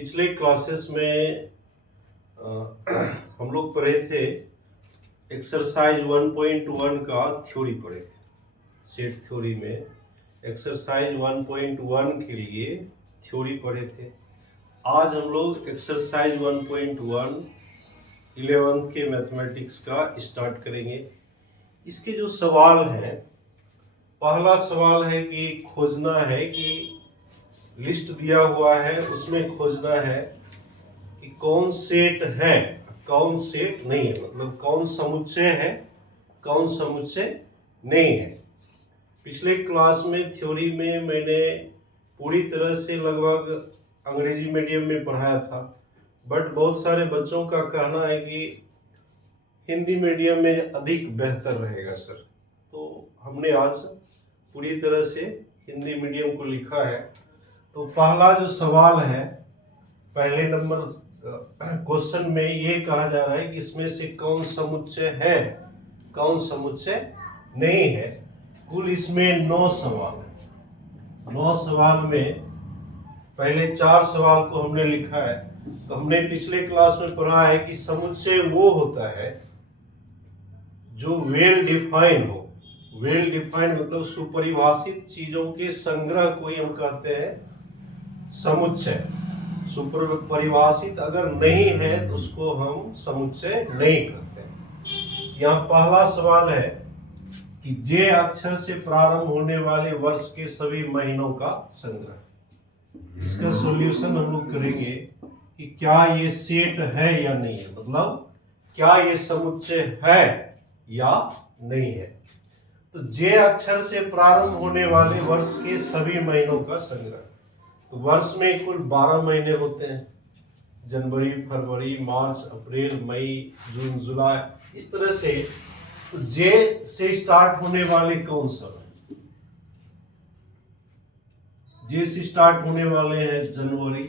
पिछले क्लासेस में हम लोग पढ़े थे एक्सरसाइज 1.1 का थ्योरी पढ़े थे। सेट थ्योरी में एक्सरसाइज 1.1 के लिए थ्योरी पढ़े थे। आज हम लोग एक्सरसाइज 1.1 11th के मैथमेटिक्स का स्टार्ट करेंगे। इसके जो सवाल हैं, पहला सवाल है कि खोजना है कि लिस्ट दिया हुआ है उसमें खोजना है कि कौन सेट है कौन सेट नहीं है, मतलब कौन समुच्चय है कौन समुच्चय नहीं है। पिछले क्लास में थ्योरी में मैंने पूरी तरह से लगभग अंग्रेजी मीडियम में पढ़ाया था, बट बहुत सारे बच्चों का कहना है कि हिंदी मीडियम में अधिक बेहतर रहेगा सर। तो हमने आज पूरी तरह से हिंदी मीडियम को लिखा है। तो पहला जो सवाल है, पहले नंबर क्वेश्चन में ये कहा जा रहा है कि इसमें से कौन समुच्चय है कौन समुच्चय नहीं है। कुल इसमें 9 सवाल है। 9 सवाल में पहले 4 सवाल को हमने लिखा है। तो हमने पिछले क्लास में पढ़ा है कि समुच्चय वो होता है जो वेल डिफाइंड हो। वेल डिफाइंड मतलब सुपरिभाषित चीजों के संग्रह को ही हम कहते हैं समुच्चय। सुपरिभाषित अगर नहीं है तो उसको हम समुच्चय नहीं कहते। यहाँ पहला सवाल है कि जे अक्षर से प्रारंभ होने वाले वर्ष के सभी महीनों का संग्रह। इसका सॉल्यूशन हम लोग करेंगे कि क्या ये सेट है या नहीं है, मतलब क्या ये समुच्चय है या नहीं है। तो जे अक्षर से प्रारंभ होने वाले वर्ष के सभी महीनों का संग्रह। तो वर्ष में कुल 12 महीने होते हैं, जनवरी, फरवरी, मार्च, अप्रैल, मई, जून, जुलाई, इस तरह से। तो जे से स्टार्ट होने वाले कौन सा है? जे से स्टार्ट होने वाले हैं जनवरी,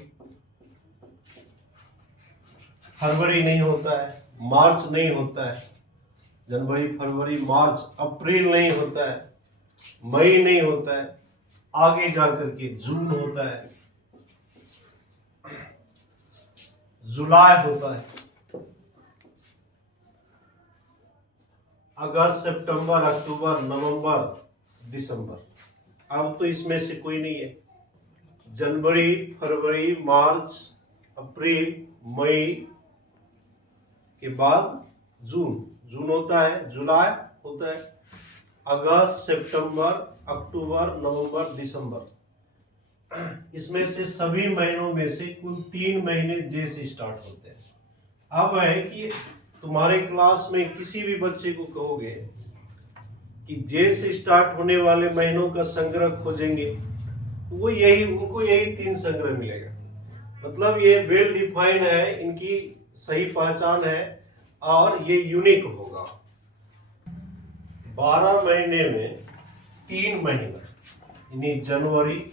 फरवरी नहीं होता है, मार्च नहीं होता है, जनवरी, फरवरी, मार्च, अप्रैल नहीं होता है, मई नहीं होता है, आगे जाकर के जून होता है, जुलाई होता है, अगस्त, सितंबर, अक्टूबर, नवंबर, दिसंबर। अब तो इसमें से कोई नहीं है। जनवरी, फरवरी, मार्च, अप्रैल, मई के बाद जून। जून होता है, जुलाई होता है, अगस्त, सितंबर, अक्टूबर, नवंबर, दिसंबर। इसमें से सभी महीनों में से कुल 3 महीने जे से स्टार्ट होते हैं। अब है कि तुम्हारे क्लास में किसी भी बच्चे को कहोगे कि जे से स्टार्ट होने वाले महीनों का संग्रह खोजेंगे, वो उनको यही 3 संग्रह मिलेगा। मतलब ये वेल डिफाइंड है, इनकी सही पहचान है और ये यूनिक होगा। 12 महीने में 3 महीना यानी जनवरी,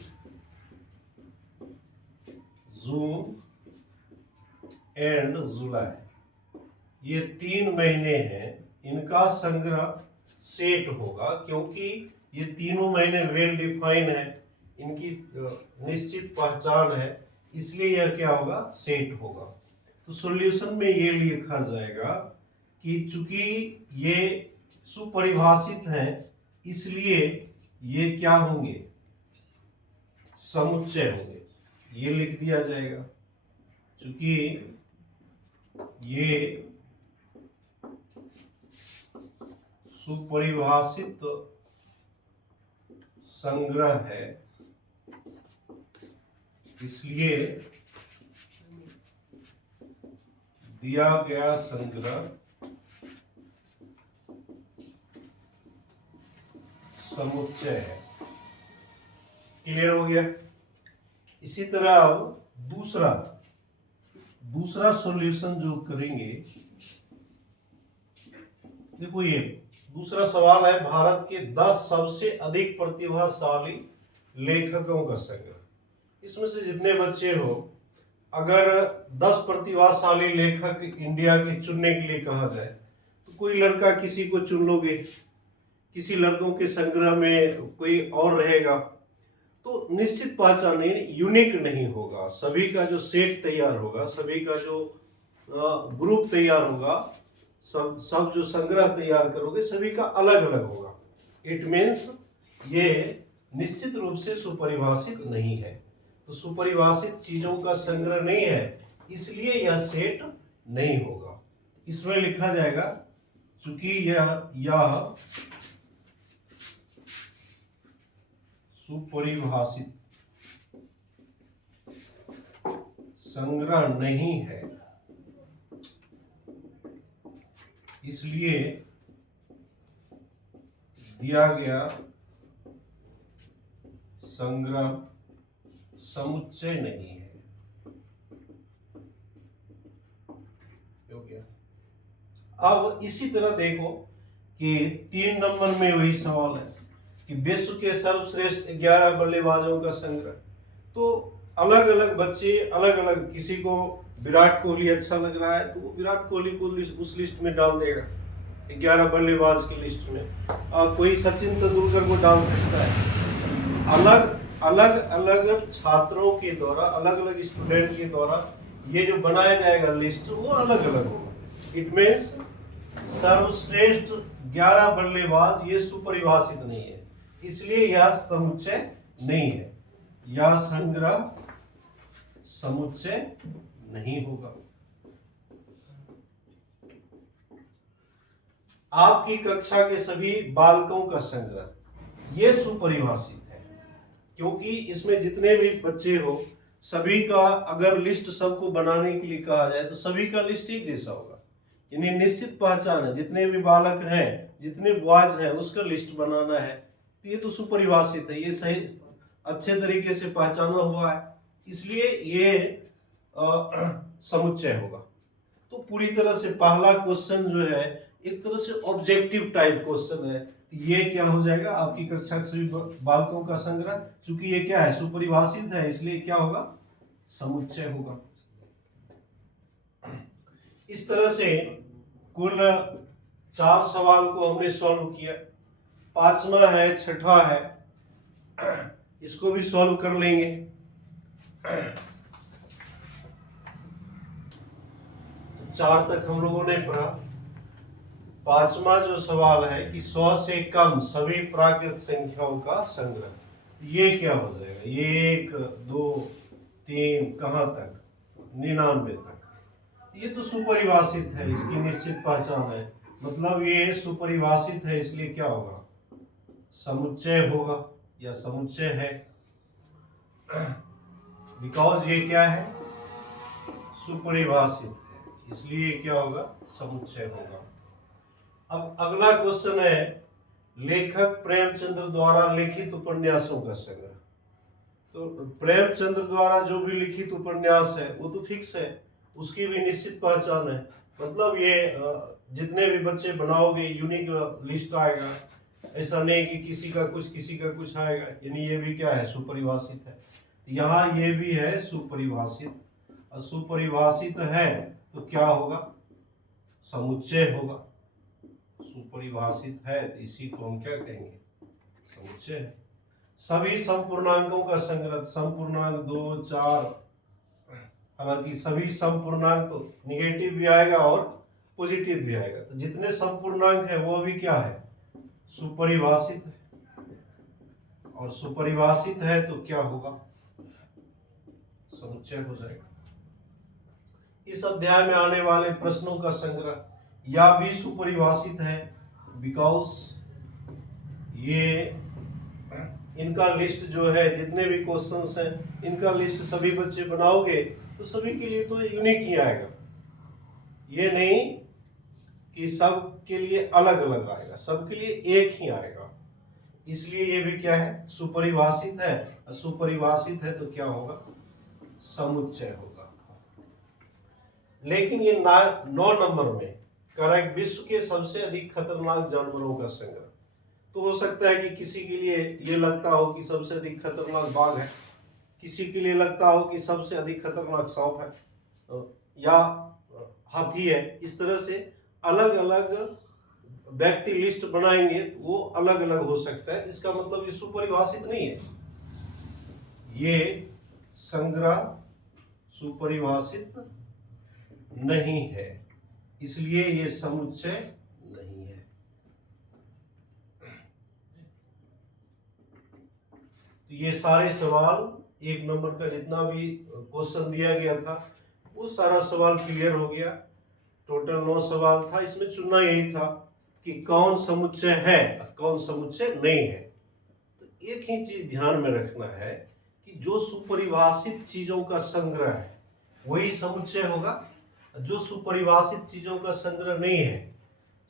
जून एंड जुलाई, ये 3 महीने हैं। इनका संग्रह सेट होगा क्योंकि ये तीनों महीने वेल डिफाइन है, इनकी निश्चित पहचान है, इसलिए यह क्या होगा, सेट होगा। तो सॉल्यूशन में ये लिखा जाएगा कि चूंकि ये सुपरिभाषित है इसलिए ये क्या होंगे, समुच्चय होंगे। ये लिख दिया जाएगा चूंकि ये सुपरिभाषित संग्रह है इसलिए दिया गया संग्रह समुच्चय है। क्लियर हो गया। इसी तरह अब दूसरा सॉल्यूशन जो करेंगे, देखो ये दूसरा सवाल है भारत के 10 सबसे अधिक प्रतिभाशाली लेखकों का संग्रह। इसमें से जितने बच्चे हो, अगर 10 प्रतिभाशाली लेखक इंडिया के चुनने के लिए कहा जाए तो कोई लड़का किसी को चुन लोगे, किसी लड़कों के संग्रह में कोई और रहेगा, तो निश्चित पहचान नहीं, यूनिक नहीं होगा। सभी का जो सेट तैयार होगा, सभी का जो ग्रुप तैयार होगा, सब जो संग्रह तैयार करोगे सभी का अलग अलग होगा। इट मीन्स ये निश्चित रूप से सुपरिभाषित नहीं है। तो सुपरिभाषित चीजों का संग्रह नहीं है, इसलिए यह सेट नहीं होगा। इसमें लिखा जाएगा चूंकि यह सुपरिभाषित संग्रह नहीं है, इसलिए दिया गया संग्रह समुच्चय नहीं है। हो गया। अब इसी तरह देखो कि 3 नंबर में वही सवाल है कि विश्व के सर्वश्रेष्ठ 11 बल्लेबाजों का संग्रह। तो अलग अलग बच्चे अलग अलग, किसी को विराट कोहली अच्छा लग रहा है तो वो विराट कोहली को उस लिस्ट में डाल देगा, 11 बल्लेबाज की लिस्ट में, और कोई सचिन तेंदुलकर को डाल सकता है। अलग अलग छात्रों के द्वारा, अलग अलग स्टूडेंट के द्वारा ये जो बनाया जाएगा लिस्ट वो अलग अलग होगा। इट मीन्स सर्वश्रेष्ठ 11 बल्लेबाज ये सुपरिभाषित नहीं है, इसलिए यह समुच्चय नहीं है, यह संग्रह समुच्चय नहीं होगा। आपकी कक्षा के सभी बालकों का संग्रह ये सुपरिभाषित है, क्योंकि इसमें जितने भी बच्चे हो सभी का अगर लिस्ट सबको बनाने के लिए कहा जाए तो सभी का लिस्ट एक जैसा होगा, यानी निश्चित पहचान है। जितने भी बालक हैं, जितने बॉयज हैं, उसका लिस्ट बनाना है, तो ये तो सुपरिभाषित है, ये सही अच्छे तरीके से पहचाना हुआ है, इसलिए ये समुच्चय होगा। तो पूरी तरह से पहला क्वेश्चन जो है एक तरह से ऑब्जेक्टिव टाइप क्वेश्चन है। ये क्या हो जाएगा, आपकी कक्षा के सभी बालकों का संग्रह, चूंकि ये क्या है सुपरिभाषित है, इसलिए क्या होगा, समुच्चय होगा। इस तरह से कुल 4 सवाल को हमने सॉल्व किया। 5वां है, 6ठा है, इसको भी सॉल्व कर लेंगे। 4 तक हम लोगों ने पढ़ा। 5वां जो सवाल है कि 100 से कम सभी प्राकृत संख्याओं का संग्रह, ये क्या हो जाएगा, ये 1 2 3 कहां तक, 99 तक। ये तो सुपरिभाषित है, इसकी निश्चित पहचान है, मतलब ये सुपरिभाषित है, इसलिए क्या होगा, समुच्चय होगा या समुच्चय है। बिकॉज ये क्या है, सुपरिभाषित है, इसलिए क्या होगा, समुच्चय होगा। अब अगला क्वेश्चन है लेखक प्रेमचंद्र द्वारा लिखित उपन्यासों का संग्रह। तो प्रेमचंद्र द्वारा जो भी लिखित उपन्यास है वो तो फिक्स है, उसकी भी निश्चित पहचान है, मतलब ये जितने भी बच्चे बनाओगे यूनिक लिस्ट आएगा, ऐसा नहीं कि किसी का कुछ आएगा, यानी ये भी क्या है, सुपरिभाषित है। यहाँ ये भी है सुपरिभाषित, और सुपरिभाषित है तो क्या होगा, समुच्चय होगा। सुपरिभाषित है तो इसी को हम क्या कहेंगे, समुच्चय। सभी संपूर्णांकों का संग्रह, संपूर्णांक 2 4, हालांकि सभी संपूर्णांक तो निगेटिव भी आएगा और पॉजिटिव भी आएगा, तो जितने संपूर्णांक है वो भी क्या है, सुपरिभाषित है, और सुपरिभाषित है तो क्या होगा, समुच्चय हो जाएगा। इस अध्याय में आने वाले प्रश्नों का संग्रह या भी सुपरिभाषित है, बिकॉज ये इनका लिस्ट जो है, जितने भी क्वेश्चंस हैं इनका लिस्ट सभी बच्चे बनाओगे तो सभी के लिए तो यूनिक ही आएगा, ये नहीं कि सब के लिए अलग अलग आएगा, सबके लिए एक ही आएगा, इसलिए ये भी क्या है, सुपरिभाषित है, और सुपरिभाषित है तो क्या होगा, समुच्चय होगा। लेकिन ये 9 नंबर में करेक्ट, विश्व के सबसे अधिक खतरनाक जानवरों का संग्रह। तो हो सकता है कि किसी के लिए ये लगता हो कि सबसे अधिक खतरनाक बाघ है, किसी के लिए लगता हो कि सबसे अधिक खतरनाक सांप है या हाथी है। इस तरह से अलग अलग व्यक्ति लिस्ट बनाएंगे, वो अलग अलग हो सकता है, इसका मतलब ये सुपरिभाषित नहीं है। ये संग्रह सुपरिभाषित नहीं है, इसलिए ये समुच्चय नहीं है। तो ये सारे सवाल 1 नंबर का जितना भी क्वेश्चन दिया गया था वो सारा सवाल क्लियर हो गया। टोटल 9 सवाल था, इसमें चुनना यही था कि कौन समुच्चय है कौन समुच्चय नहीं है। तो एक ही चीज ध्यान में रखना है कि जो सुपरिभाषित चीजों का संग्रह है वही समुच्चय होगा। जो सुपरिभाषित चीजों का संग्रह नहीं है,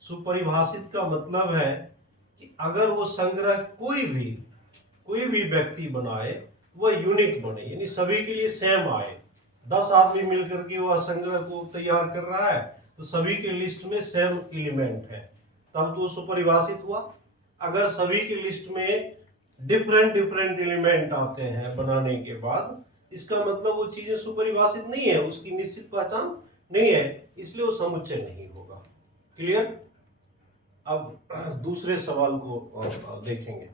सुपरिभाषित का मतलब है कि अगर वो संग्रह कोई भी व्यक्ति बनाए वह यूनिक बने, यानी सभी के लिए सेम आए। 10 आदमी मिलकर के वह संग्रह को तैयार कर रहा है तो सभी के लिस्ट में सेम एलिमेंट है, तब तो सुपरिभाषित हुआ। अगर सभी के लिस्ट में डिफरेंट एलिमेंट आते हैं बनाने के बाद, इसका मतलब वो चीजें सुपरिभाषित नहीं है, उसकी निश्चित पहचान नहीं है, इसलिए वो समुच्चय नहीं होगा। क्लियर? अब दूसरे सवाल को देखेंगे।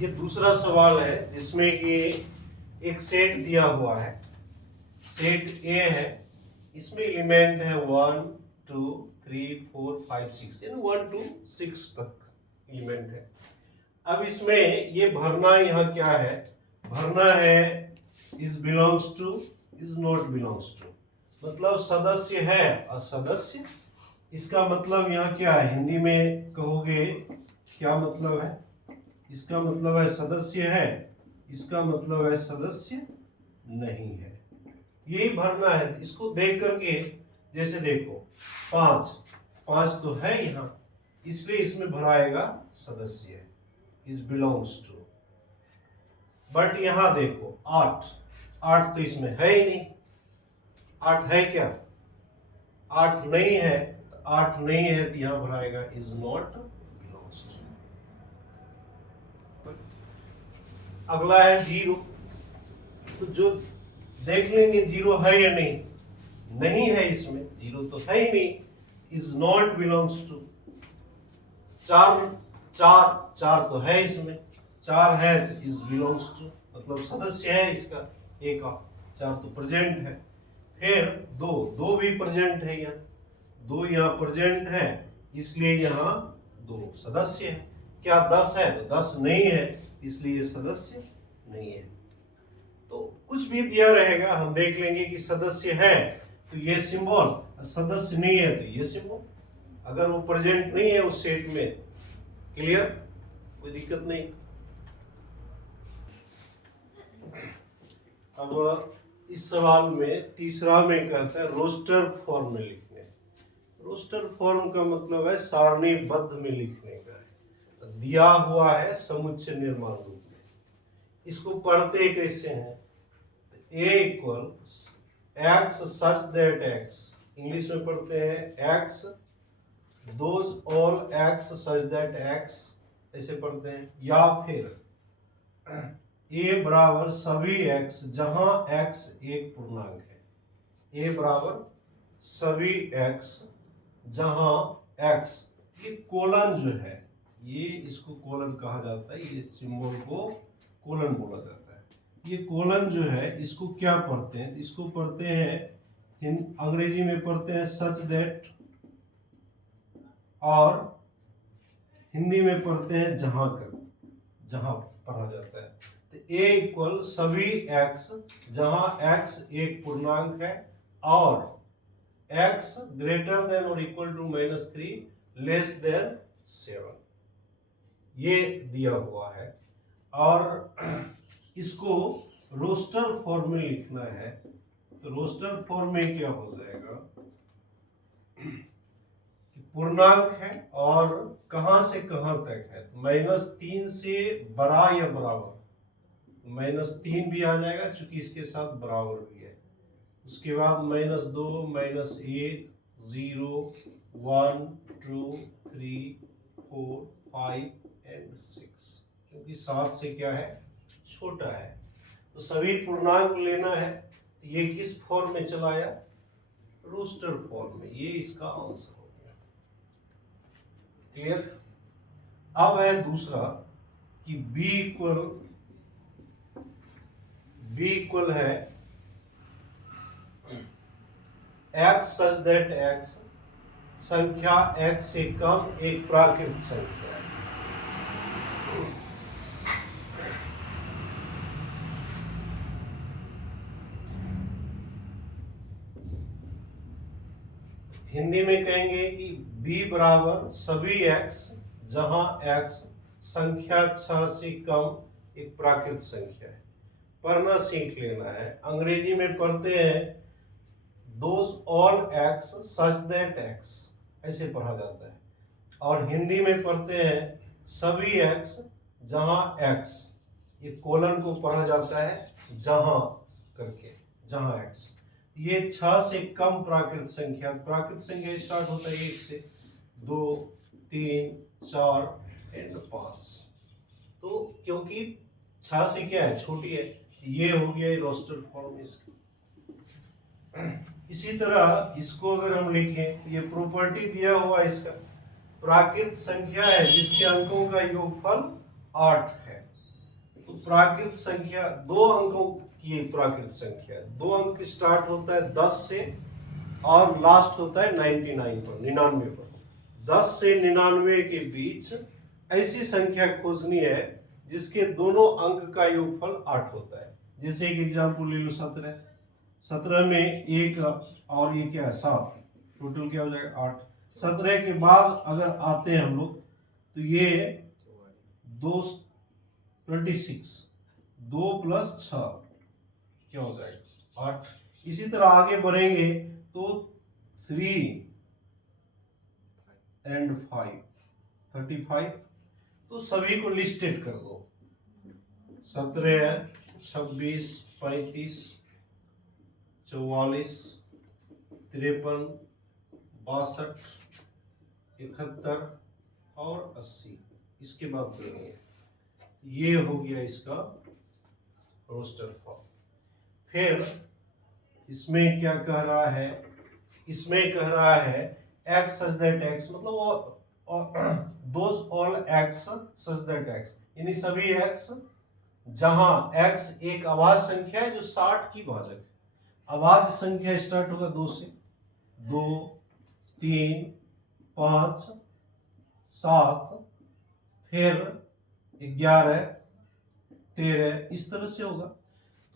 ये दूसरा सवाल है जिसमें कि एक सेट दिया हुआ है, सेट ए है, इसमें एलिमेंट है 1 2 3 4 5 6, यानी 1 to 6 तक एलिमेंट है। अब इसमें ये भरना यहाँ क्या है, भरना है is belongs to, is not belongs to, मतलब सदस्य है असदस्य। इसका मतलब यहाँ क्या है, हिंदी में कहोगे क्या मतलब है? इसका मतलब है सदस्य है, इसका मतलब है सदस्य नहीं है। यही भरना है। इसको देख करके जैसे देखो 5 तो है यहाँ, इसलिए इसमें भराएगा सदस्य है, इज बिलोंग्स टू। बट यहाँ देखो 8 तो इसमें है ही नहीं। 8 है क्या? 8 नहीं है, 8 नहीं है तो यहाँ भराएगा इज नॉट बिलोंग्स टू। अगला है 0, तो जो देख लेंगे 0 है या नहीं, नहीं है, इसमें 0 तो है ही नहीं, इज नॉट बिलोंग्स टू। 4 तो है, इसमें 4 है तो इज बिलोंग्स टू, मतलब सदस्य है इसका ए का। 4 तो प्रेजेंट है। फिर 2 भी प्रेजेंट है, यहाँ 2 यहाँ प्रेजेंट है, इसलिए यहाँ 2 सदस्य है। क्या 10 है? तो 10 नहीं है, इसलिए सदस्य नहीं है। तो कुछ भी दिया रहेगा हम देख लेंगे कि सदस्य है तो ये सिंबल, सदस्य नहीं है तो ये सिंबल, अगर वो प्रेजेंट नहीं है उस सेट में। क्लियर? कोई दिक्कत नहीं। अब इस सवाल में तीसरा में कहता है रोस्टर फॉर्म में लिखने। रोस्टर फॉर्म का मतलब है सारणीबद्ध में लिखने का है, दिया हुआ है समुच्चय निर्माण रूप में। इसको पढ़ते कैसे हैं? A equal x such that x, English में पढ़ते हैं x those all x such that x, ऐसे पढ़ते हैं। या फिर A बराबर सभी एक्स जहां एक्स एक पूर्णांक है। A बराबर सभी एक्स जहां एक्स, ये कोलन जो है, ये इसको कोलन कहा जाता है, ये सिंबल को कोलन बोला जाता है। ये कोलन जो है इसको क्या पढ़ते हैं? इसको पढ़ते हैं, अंग्रेजी में पढ़ते हैं सच दैट, और हिंदी में पढ़ते हैं जहां कर, जहां पढ़ा जाता है। तो A इक्वल सभी x जहां x एक पूर्णांक है और x ग्रेटर देन और इक्वल टू -3 लेस देन 7, ये दिया हुआ है। और इसको रोस्टर फॉर्म में लिखना है। तो रोस्टर फॉर्म में क्या हो जाएगा, पूर्णांक है और कहां से कहां तक है, -3 से बड़ा या बराबर, -3 भी आ जाएगा चूंकि इसके साथ बराबर भी है। उसके बाद -2 -1 0 1 2 3 4 5 एंड 6, क्योंकि 7 से क्या है, छोटा है। तो सभी पूर्णांक लेना है। तो ये किस फॉर्म में चला आया? रोस्टर फॉर्म में। ये इसका आंसर हो गया। क्लियर? अब है दूसरा कि b इक्वल बी इक्वल है एक्स सच दैट एक्स संख्या एक्स से कम एक प्राकृत संख्या है। हिंदी में कहेंगे कि b बराबर सभी x जहां x संख्या 6 से कम एक प्राकृत संख्या है। पढ़ना सीख लेना है। अंग्रेजी में पढ़ते हैं those all x such that x, ऐसे पढ़ा जाता है। और हिंदी में पढ़ते हैं सभी x जहां x, ये कोलन को पढ़ा जाता है जहां करके, जहां x। ये 6 से कम प्राकृत संख्या स्टार्ट होता है 1 से 2 3 4 एंड 5। तो क्योंकि 6 से क्या है, छोटी है, ये हो गया रोस्टर फॉर्म इसका। इसी तरह इसको अगर हम लिखें, ये प्रॉपर्टी दिया हुआ इसका प्राकृत संख्या है जिसके अंकों का योगफल 8 है। तो प्राकृत संख्या 2 अंकों की एक प्राकृत संख्या, 2 अंक स्टार्ट होता है 10 से और लास्ट होता है 99 पर, 99 पर। 10 से 99 के बीच ऐसी संख्या खोजनी है जिसके दोनों अंक का योगफल 8 होता है। जैसे एक एग्जांपल ले लो 17। 17 में 1 और ये क्या है 7, टोटल क्या हो जाएगा 8। 17 के बाद अगर आते हैं हम लोग तो ये 26, 2 प्लस 6 क्या हो जाएगा 8। इसी तरह आगे बढ़ेंगे तो 3 एंड 5 35। तो सभी को लिस्टेड कर दो, 17, 26, 35, 44, 53, 62, 71 और 80। इसके बाद देंगे, ये हो गया इसका रोस्टर फॉर्म। फिर इसमें क्या कह रहा है, इसमें कह रहा है x such that x, मतलब वो those all x such that x, यानी सभी x जहां x एक अभाज्य संख्या है जो 60 की भाजक है। अभाज्य संख्या स्टार्ट होगा 2 से, 2 3 5 7, फिर 11 13, इस तरह से होगा।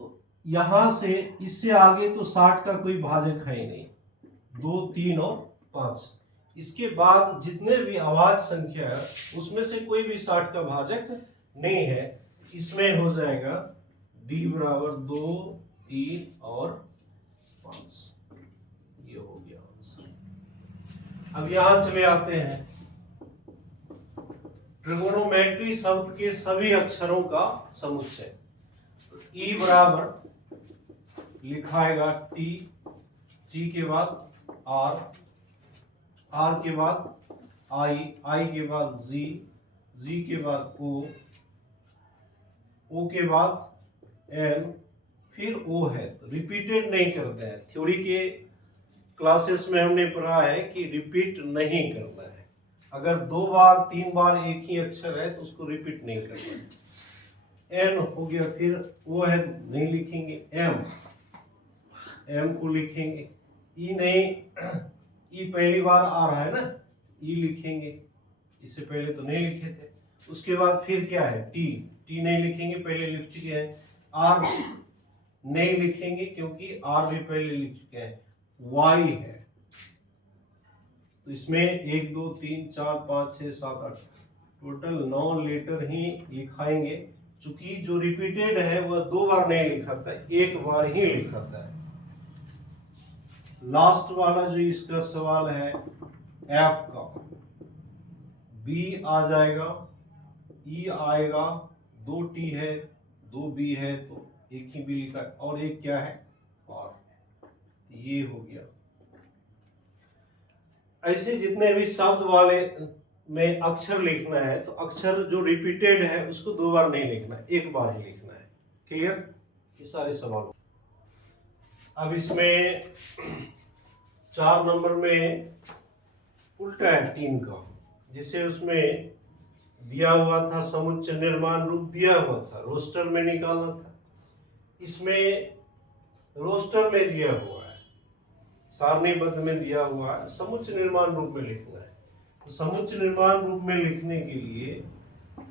तो यहां से इससे आगे तो 60 का कोई भाजक है ही नहीं, 2 3 और 5। इसके बाद जितने भी अभाज्य संख्या है उसमें से कोई भी 60 का भाजक नहीं है। इसमें हो जाएगा d बराबर 2 3 और 5। ये हो गया आंसर। अब यहां चले आते हैं ट्रिगोनोमेट्री शब्द के सभी अक्षरों का समुच्चय। तो E बराबर लिखाएगा T, T के बाद R, R के बाद I, I के बाद Z, Z के बाद O, O के बाद N, फिर O है। तो रिपीटेड नहीं करते हैं। थ्योरी के क्लासेस में हमने पढ़ा है कि रिपीट नहीं करना है। अगर 2 बार 3 बार एक ही अक्षर है तो उसको रिपीट नहीं करना है। N हो गया, फिर O है नहीं लिखेंगे, M को लिखेंगे, E नहीं, E पहली बार आ रहा है ना, E लिखेंगे, इससे पहले तो नहीं लिखे थे। उसके बाद फिर क्या है T, T नहीं लिखेंगे, पहले लिख चुके हैं। R नहीं लिखेंगे क्योंकि R भी पहले लिख चुके हैं। Y है, तो इसमें 1 2 3 4 5 6 7 8 टोटल 9 लेटर ही लिखाएंगे। चूंकि जो रिपीटेड है वह 2 बार नहीं लिखा था, 1 बार ही लिखा था। लास्ट वाला जो इसका सवाल है F का, B आ जाएगा, E आएगा, 2 T है, 2 B है, तो एक ही B लिखा है, और एक क्या है R। ये हो गया। ऐसे जितने भी शब्द वाले में अक्षर लिखना है तो अक्षर जो रिपीटेड है उसको 2 बार नहीं लिखना है, 1 बार ही लिखना है। क्लियर? ये सारे सवाल। अब इसमें 4 नंबर में उल्टा है 3 का, जिसे उसमें दिया हुआ था समुच्चय निर्माण रूप दिया हुआ था, रोस्टर में निकालना था। इसमें रोस्टर में दिया हुआ है, सारणीबद्ध में दिया हुआ है, समुच्चय निर्माण रूप में लिखना है। तो समुच्चय निर्माण रूप में लिखने के लिए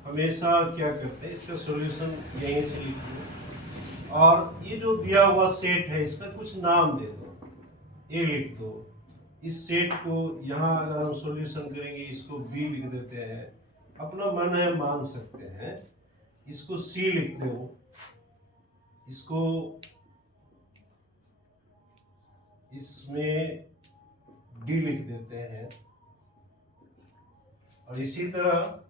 हमेशा क्या करते हैं, इसका सॉल्यूशन यहीं से लिख दो और ये जो दिया हुआ सेट है इसका कुछ नाम दे दो, ए लिख दो। इस सेट को यहाँ अगर हम सॉल्यूशन करेंगे इसको बी लिख देते हैं, अपना मन है मान सकते हैं। इसको सी लिखते हो, इसको इसमें डी लिख देते हैं और इसी तरह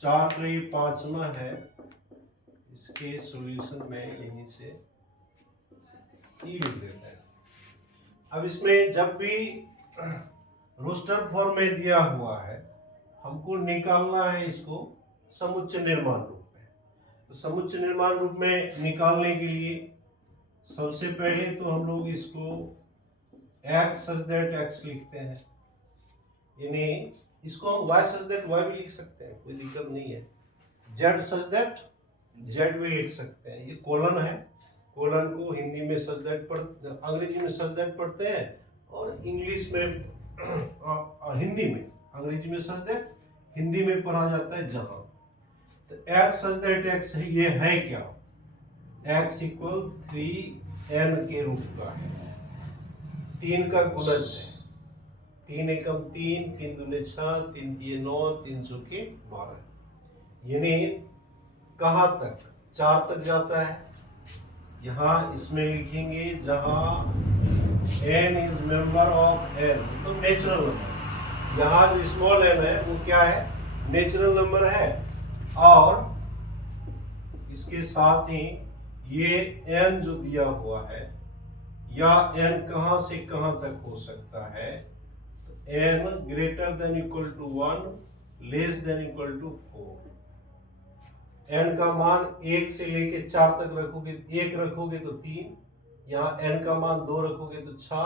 4 का ये 5वां है, इसके सॉल्यूशन में यहीं से ई लिख देते हैं। अब इसमें जब भी रोस्टर फॉर्म में दिया हुआ है हमको निकालना है इसको समुच्चय निर्माण रूप में। तो समुच्चय निर्माण रूप में निकालने के लिए सबसे पहले तो हम लोग इसको x such that x लिखते हैं, यानी इसको हम y such that y भी लिख सकते हैं, कोई दिक्कत नहीं है। z such that z भी लिख सकते हैं। ये कोलन है, कोलन को हिंदी में सच दैट अंग्रेजी में सच दैट पढ़ते हैं और इंग्लिश में हिंदी में, अंग्रेजी में सच दैट, हिंदी में पढ़ा जाता है जहां। तो x सच दैट x ये है क्या, x इक्वल 3n के रूप का है, 3 का गुणज है, 3 एकम 3, 3 दूने 6, 3 तिये 9, 3 चौके 12, यानी कहां तक, 4 तक जाता है। यहाँ इसमें लिखेंगे जहां n is member of n, तो नेचुरल नंबर, यहाँ जो स्मॉल n है वो क्या है, नेचुरल नंबर है। और इसके साथ ही ये n जो दिया हुआ है या n कहां से कहां तक हो सकता है, तो n greater than equal to 1 less than equal to 4। n का मान 1 से लेके 4 तक रखोगे, 1 रखोगे तो 3, यहाँ n का मान 2 रखोगे तो 6,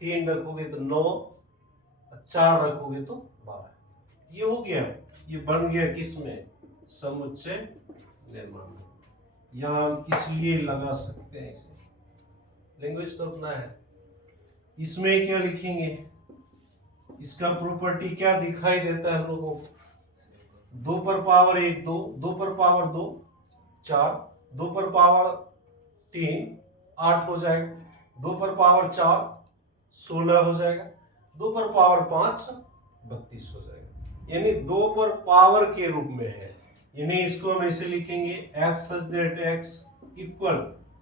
3 रखोगे तो 9, 4 रखोगे तो 12। ये हो गया, ये बन गया किसमें, समुच्चय निर्माण में। यहाँ हम इसलिए लगा सकते हैं इसे, लैंग्वेज तो अपना है। इसमें क्या लिखेंगे, इसका प्रॉपर्टी क्या दिखाई देता है हम लोगों को, 2 पर पावर 1 2, 2 पर पावर 2 4, 2 पर पावर 3 8 हो जाएगा, 2 पर पावर 4 16 हो जाएगा, 2 पर पावर 5 32 हो जाएगा, यानी 2 पर पावर के रूप में है। यानी इसको हम ऐसे लिखेंगे x such that x equal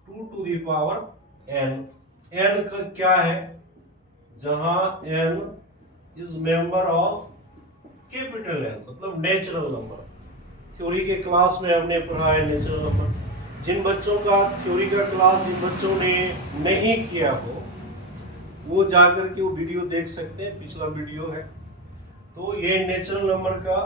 2 to the power n। n का क्या है, जहां n is member of capital N, मतलब नेचुरल नंबर। थ्योरी के क्लास में हमने पढ़ा है नेचुरल नंबर। जिन बच्चों का थ्योरी का क्लास जिन बच्चों ने नहीं किया हो वो जाकर के वो वीडियो देख सकते हैं, पिछला वीडियो है। तो ये नेचुरल नंबर का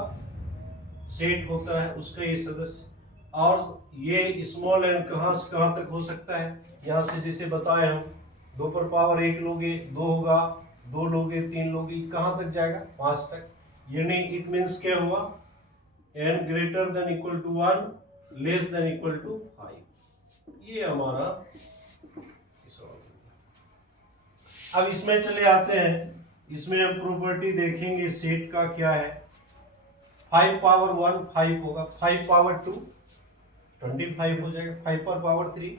सेट होता है, उसका ये सदस्य, और ये स्मॉल n कहां से कहां तक हो सकता है, यहाँ से जैसे बताए हम 2 पर पावर 1 लोगे 2 होगा, 2 लोगे 3 लोगे, कहां तक जाएगा 5 तक। यानी इट मीन्स क्या हुआ, n greater than equal to 1 less than equal to 5। ये हमारा अब इसमें चले आते हैं, इसमें हम प्रॉपर्टी देखेंगे सेट का क्या है। 5 पावर 1 5 होगा, 5 पावर 2 25 हो जाएगा, 5 पर पावर 3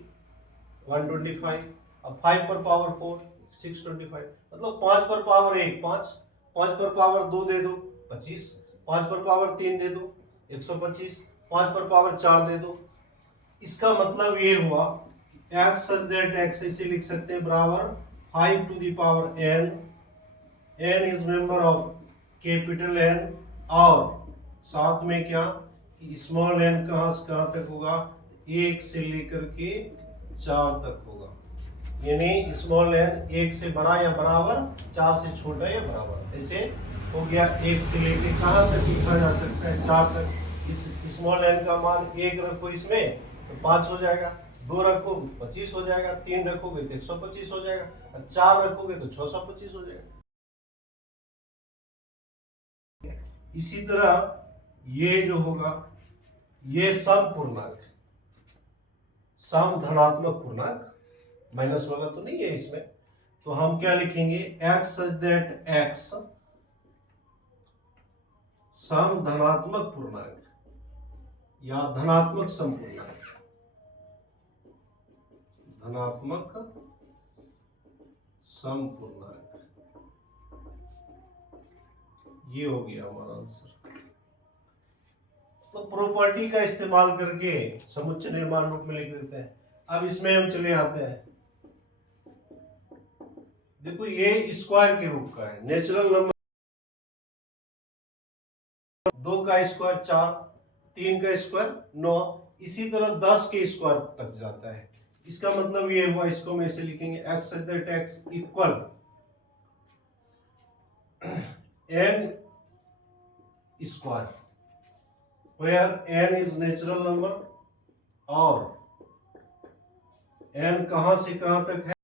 125, अब 5 पर पावर 4 625, मतलब 5 पर पावर 1 5, 5 पर पावर 2 दे दो 25, 5 पर पावर 3 दे दो 125, 5 पर पावर 4 दे दो। इसका मतलब ये हुआ x सच दैट x इसे लिख सकते हैं बराबर 5 to the power n, n is member of capital N, और साथ में क्या स्मॉल n कहां से कहां तक होगा, 1 से लेकर के 4 तक होगा। यानी स्मॉल n 1 से बड़ा या बराबर, 4 से छोटा या बराबर, ऐसे हो गया। 1 से लेके कहां तक लिखा जा सकता है, 4 तक। इस स्मॉल n का मान 1 रखो इसमें तो 5 हो जाएगा, 2 रखो 25 हो जाएगा, 3 रखोगे तो 125 हो जाएगा, 4 रखोगे तो 625 हो जाएगा। इसी तरह ये जो होगा ये सम पूर्णांक, सम धनात्मक पूर्णांक, माइनस वाला तो नहीं है इसमें, तो हम क्या लिखेंगे, x सच दैट x सम धनात्मक पूर्णांक या धनात्मक समपूर्णांक, धनात्मक समपूर्णांक, ये हो गया हमारा आंसर। तो प्रॉपर्टी का इस्तेमाल करके समुच्चय निर्माण रूप में लिख देते हैं। अब इसमें हम चले आते हैं, देखो ये स्क्वायर के रूप का है, नेचुरल नंबर 2 का स्क्वायर 4, 3 का स्क्वायर 9, इसी तरह 10 के स्क्वायर तक जाता है। इसका मतलब ये हुआ, इसको हम ऐसे लिखेंगे x such that x equal n square, where n is natural number और n कहां से कहां तक है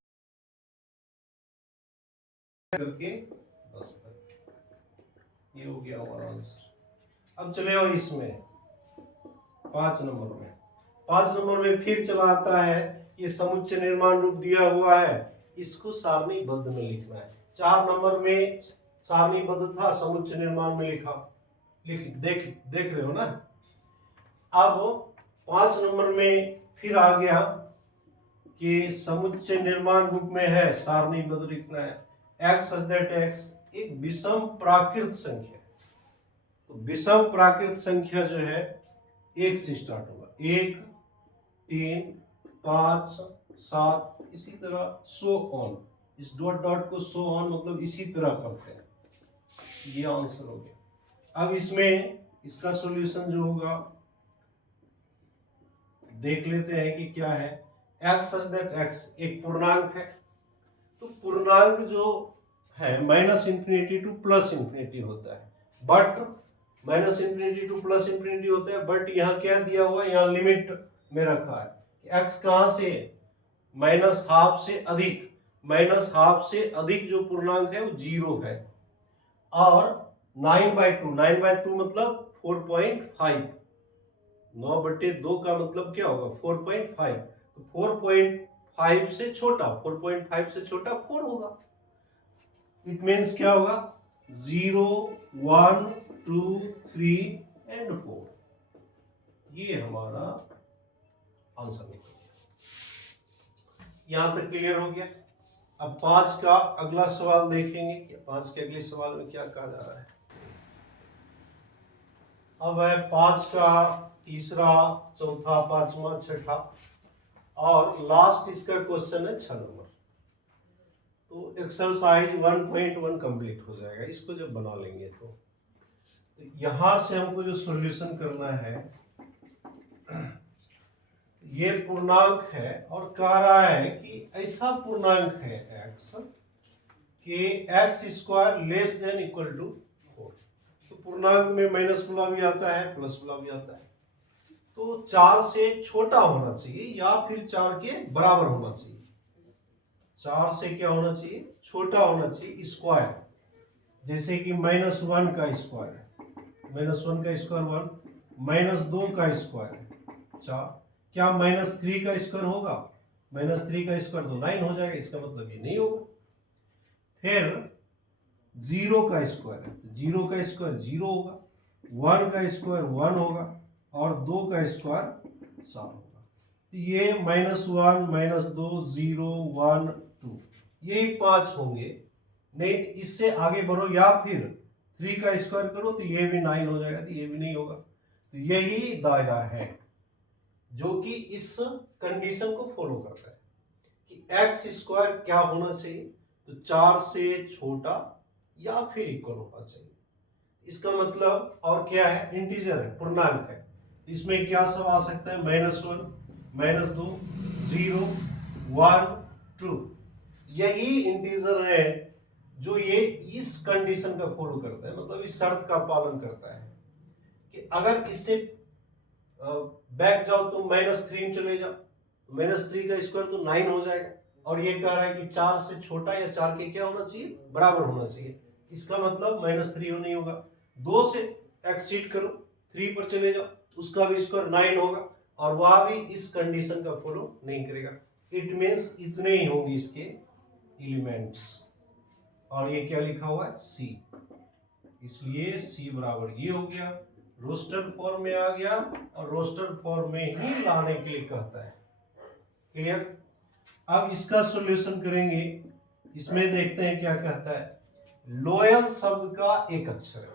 करके 10 तक। ये हो गया हमारा आंसर। अब चले आओ इसमें 5 नंबर में। 5 नंबर में फिर चला आता है, ये समुच्चय निर्माण रूप दिया हुआ है, इसको सारणीबद्ध में लिखना है। 4 नंबर में सारणीबद्ध था, समुच्चय निर्माण में लिखा, देख रहे हो ना। अब 5 नंबर में फिर आ गया कि समुच्चय निर्माण रूप में है, सारणीबद्ध लिखना है। x सच दैट x एक विषम प्राकृत संख्या, तो विषम प्राकृत संख्या जो है 1 से स्टार्ट होगा, 1, 3, 5, 7, इसी तरह सो ऑन। इस डॉट डॉट को सो ऑन मतलब इसी तरह करते हैं। ये आंसर हो गया। अब इसमें इसका सॉल्यूशन जो होगा देख लेते हैं कि क्या है। x सच दैट x एक पूर्णांक है, तो पूर्णांक जो है minus infinity two plus infinity होता है, but minus infinity two plus infinity होता है, बट यहाँ क्या दिया हुआ है, यहाँ लिमिट में रखा है कि x कहां से माइनस हाफ से अधिक, माइनस हाफ से अधिक जो पूर्णांक है वो 0 है, और 9/2, 9/2 मतलब 4.5, 9/2 का मतलब क्या होगा 4.5, तो 4.5 से छोटा, 4.5 से छोटा 4 होगा। इट मीन्स क्या होगा 0, 1, 2, 3 एंड 4। ये हमारा आंसर निकल गया। यहां तक क्लियर हो गया। अब 5 का अगला सवाल देखेंगे कि 5 के अगले सवाल में क्या कहा जा रहा है। अब है 5 का तीसरा, चौथा, पांचवा, छठा और लास्ट इसका क्वेश्चन है 6 नंबर। तो एक्सरसाइज 1.1 कंप्लीट हो जाएगा इसको जब बना लेंगे तो यहां से हमको जो सॉल्यूशन करना है, ये पूर्णांक है और कह रहा है कि ऐसा पूर्णांक है x कि x square less than equal to 4। तो पूर्णांक में माइनस वाला भी आता है, प्लस वाला भी आता है, तो 4 से छोटा होना चाहिए या फिर 4 के बराबर होना चाहिए। 4 से क्या होना चाहिए, छोटा होना चाहिए स्क्वायर, जैसे कि -1 का स्क्वायर है, -1 का स्क्वायर 1, -2 का स्क्वायर 4, क्या -3 का स्क्वायर होगा, -3 का स्क्वायर तो 9 हो जाएगा, इसका मतलब ये नहीं होगा। फिर 0 का स्क्वायर है, 0 का स्क्वायर 0 होगा, 1 का स्क्वायर 1 होगा और 2 का स्क्वायर 7 होगा। तो ये -1, -2, 0, 1, 2 यही 5 होंगे। नहीं इससे आगे बढ़ो या फिर 3 का स्क्वायर करो तो ये भी 9 हो जाएगा, तो ये भी नहीं होगा। तो यही दायरा है जो कि इस कंडीशन को फॉलो करता है कि एक्स स्क्वायर क्या होना चाहिए, तो 4 से छोटा या फिर इक्वल होना चाहिए। इसका मतलब और क्या है, इंटीजर है, पूर्णांक है, इसमें क्या सब आ सकता है, -1, -2, 0, 1, 2 यही इंटीजर है जो ये इस कंडीशन का फॉलो करता है, मतलब इस शर्त का पालन करता है कि अगर इससे बैक जाओ तो -3 में चले जाओ, -3 का स्क्वायर तो 9 हो जाएगा, और ये कह रहा है कि 4 से छोटा या 4 के क्या होना चाहिए, बराबर होना चाहिए। इसका मतलब -3 नहीं होगा। 2 से एक्सीड करो, 3 पर चले जाओ, उसका भी स्क्वायर 9 होगा, और वह भी इस कंडीशन का फॉलो नहीं करेगा। इट मीन्स इतने ही होंगे इसके एलिमेंट्स। और ये क्या लिखा हुआ है, सी, इसलिए सी बराबर ये हो गया, रोस्टर फॉर्म में आ गया और रोस्टर फॉर्म में ही लाने के लिए कहता है। क्लियर। अब इसका सॉल्यूशन करेंगे। इसमें देखते हैं क्या कहता है। लोयल शब्द का एक अक्षर है,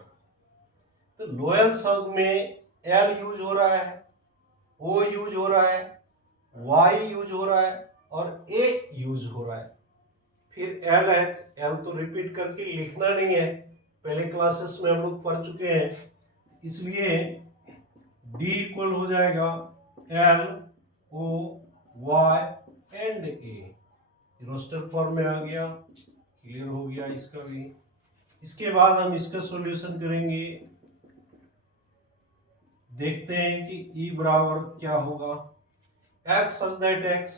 तो लोयल शब्द में एल यूज हो रहा है, ओ यूज हो रहा है, वाई यूज हो रहा है और ए यूज हो रहा है। फिर एल है, एल तो रिपीट करके लिखना नहीं है, पहले क्लासेस में हम लोग पढ़ चुके हैं, इसलिए डी इक्वल हो जाएगा L O Y and A. Roster form में आ गया, क्लियर हो गया इसका भी। इसके बाद हम इसका सॉल्यूशन करेंगे। देखते हैं कि ई बराबर क्या होगा। एक्स सच दैट एक्स,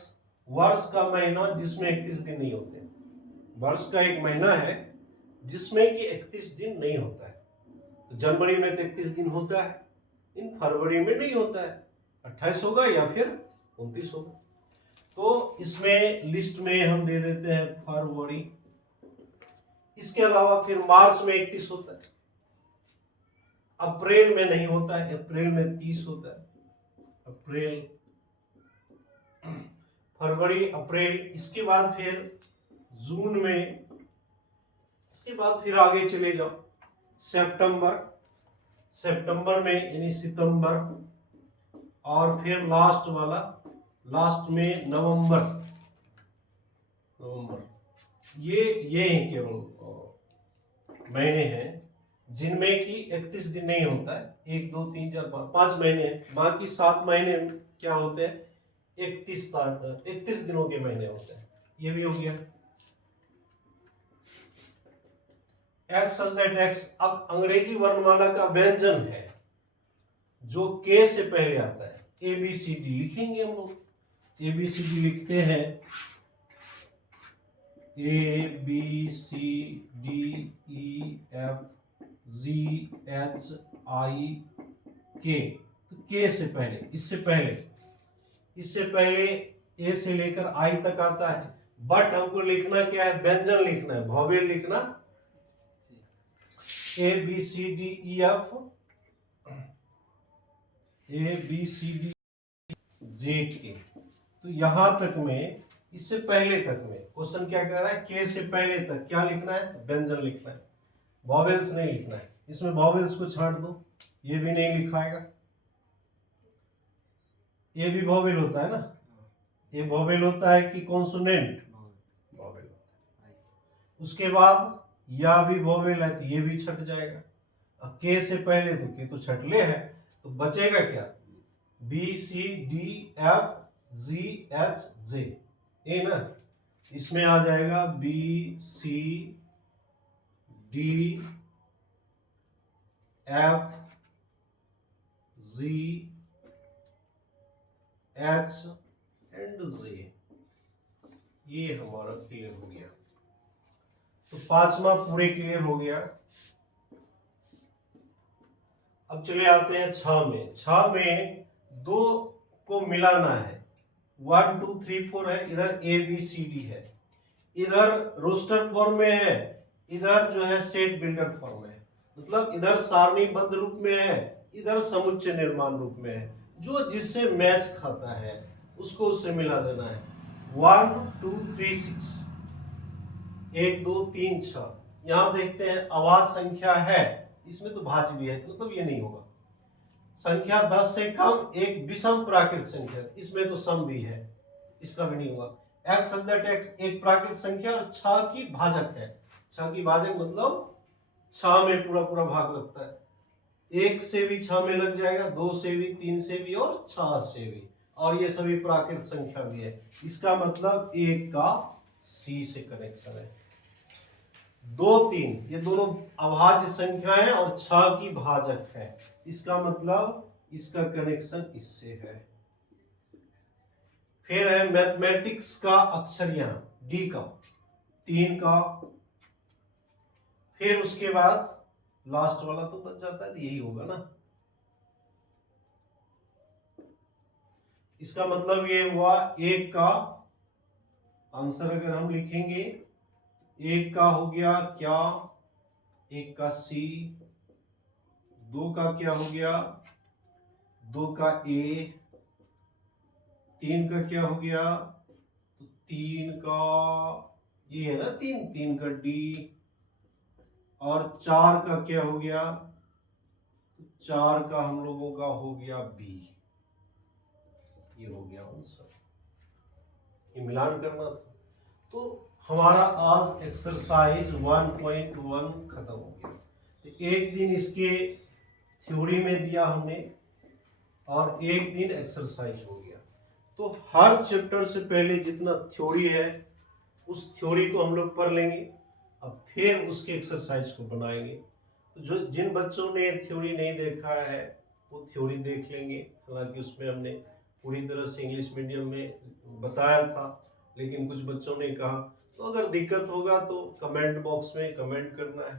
वर्ष का महीना जिसमें 31 दिन नहीं होते। वर्ष का एक महीना है जिसमें कि 31 दिन नहीं होता है। तो जनवरी में 33 दिन होता है, इन फरवरी में नहीं होता है, 28 होगा या फिर 29 होगा। तो इसमें लिस्ट में हम दे देते हैं फरवरी। इसके अलावा फिर मार्च में 31 होता है, अप्रैल में नहीं होता है, अप्रैल में 30 होता है, अप्रैल, फरवरी, अप्रैल। इसके बाद फिर जून में, इसके बाद फिर आगे चले जाओ सितंबर, सितंबर में यानी सितंबर, और फिर लास्ट वाला, लास्ट में नवंबर, नवंबर। ये हैं केवल महीने हैं जिनमें कि 31 दिन नहीं होता है। 1 2 3 4 5 महीने हैं, बाकी 7 महीने क्या होते हैं, 31 दिनों के महीने होते हैं। ये भी हो गया। X such that x. अब अंग्रेजी वर्णमाला का व्यंजन है जो के से पहले आता है। ए बी सी डी लिखेंगे हम लोग। ए बी सी डी लिखते हैं, A B C D E F G H I के। तो के से पहले, इससे पहले ए से लेकर आई तक आता है, बट हमको लिखना क्या है, व्यंजन लिखना है, वॉवेल लिखना। A B C D E F, A B C D Z के। तो यहां तक में, इससे पहले तक में क्वेश्चन क्या कह रहा है, के से पहले तक क्या लिखना है, व्यंजन लिखना है, वॉवेल्स नहीं लिखना है। इसमें वॉवेल्स को छांट दो, ये भी नहीं लिखाएगा। ये भी वॉवेल होता है ना, ये वॉवेल होता है कि कॉन्सोनेंट, वॉवेल होता है। उसके बाद या भी वॉवेल है तो ये भी छट जाएगा। अब के से पहले तो के तो छटले है, तो बचेगा क्या, B C D F G H J, ये ना। इसमें आ जाएगा B C D F G H and J. ये हमारा क्लियर हो गया। तो 5वां पूरे क्लियर हो गया। अब चले आते हैं 6 में। 6 में 2 को मिलाना है, 1 2 3 4 है, इधर ए बी सी डी है, इधर रोस्टर फॉर्म में है, इधर जो है सेट बिल्डर फॉर्म है। मतलब इधर सारणीबद्ध रूप में है, इधर समुच्चय निर्माण रूप में है। जो जिससे मैच खाता है उसको उससे मिला देना है। 1 2 3 6, 1 2 3 6। यहां देखते हैं आवाज संख्या है, इसमें तो भाज्य भी है, मतलब ये नहीं होगा। संख्या 10 से कम एक विषम प्राकृत संख्या, इसमें तो सम भी है, इसका भी नहीं होगा। एक्स सच दैट एक्स एक प्राकृत संख्या और 6 की भाजक है। 6 की भाजक मतलब 6 में पूरा पूरा भाग लगता है। 1 से भी 6 में लग जाएगा, 2 से भी, 3 से भी और 6 से भी, और ये सभी प्राकृत संख्या भी है। इसका मतलब 1 का सी से कनेक्शन है। 2 3 ये दोनों अभाज्य संख्या है और 6 की भाजक है, इसका मतलब इसका कनेक्शन इससे है। फिर है मैथमेटिक्स का अक्षर यहां डी का, 3 का। फिर उसके बाद लास्ट वाला तो बच जाता है, तो यही होगा ना। इसका मतलब ये हुआ एक का आंसर अगर हम लिखेंगे, एक का हो गया क्या, एक का सी, दो का क्या हो गया, दो का ए, तीन का क्या हो गया, तो तीन का ये है ना, तीन, तीन का डी, और चार का क्या हो गया, तो चार का हम लोगों का हो गया बी। ये हो गया आंसर, ये मिलान करना था। तो हमारा आज एक्सरसाइज 1.1 खत्म हो गया। तो एक दिन इसके थ्योरी में दिया हमने और एक दिन एक्सरसाइज हो गया। तो हर चैप्टर से पहले जितना थ्योरी है उस थ्योरी को हम लोग पढ़ लेंगे, अब फिर उसके एक्सरसाइज को बनाएंगे। तो जो जिन बच्चों ने थ्योरी नहीं देखा है वो थ्योरी देख लेंगे। हालांकि उसमें हमने पूरी तरह से इंग्लिश मीडियम में बताया था, लेकिन कुछ बच्चों ने कहा, तो अगर दिक्कत होगा तो कमेंट बॉक्स में कमेंट करना है।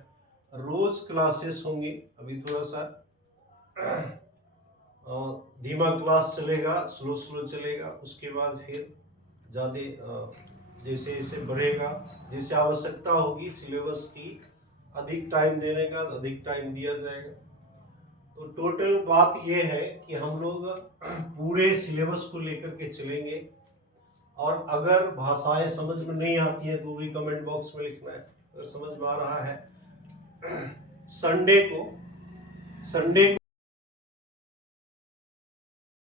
रोज क्लासेस होंगी, अभी थोड़ा सा धीमा क्लास चलेगा, स्लो स्लो चलेगा, उसके बाद फिर ज़्यादा जैसे जैसे बढ़ेगा, जैसे आवश्यकता होगी सिलेबस की अधिक टाइम देने का तो अधिक टाइम दिया जाएगा। तो टोटल बात यह है कि हम लोग पूरे सिलेबस को लेकर के चलेंगे, और अगर भाषाएं समझ में नहीं आती हैं तो भी कमेंट बॉक्स में लिखना है। अगर समझ में आ रहा है, संडे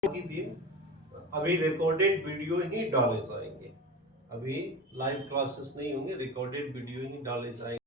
की दिन अभी रिकॉर्डेड वीडियो ही डाले जाएंगे, अभी लाइव क्लासेस नहीं होंगे, रिकॉर्डेड वीडियो ही डाले जाएंगे।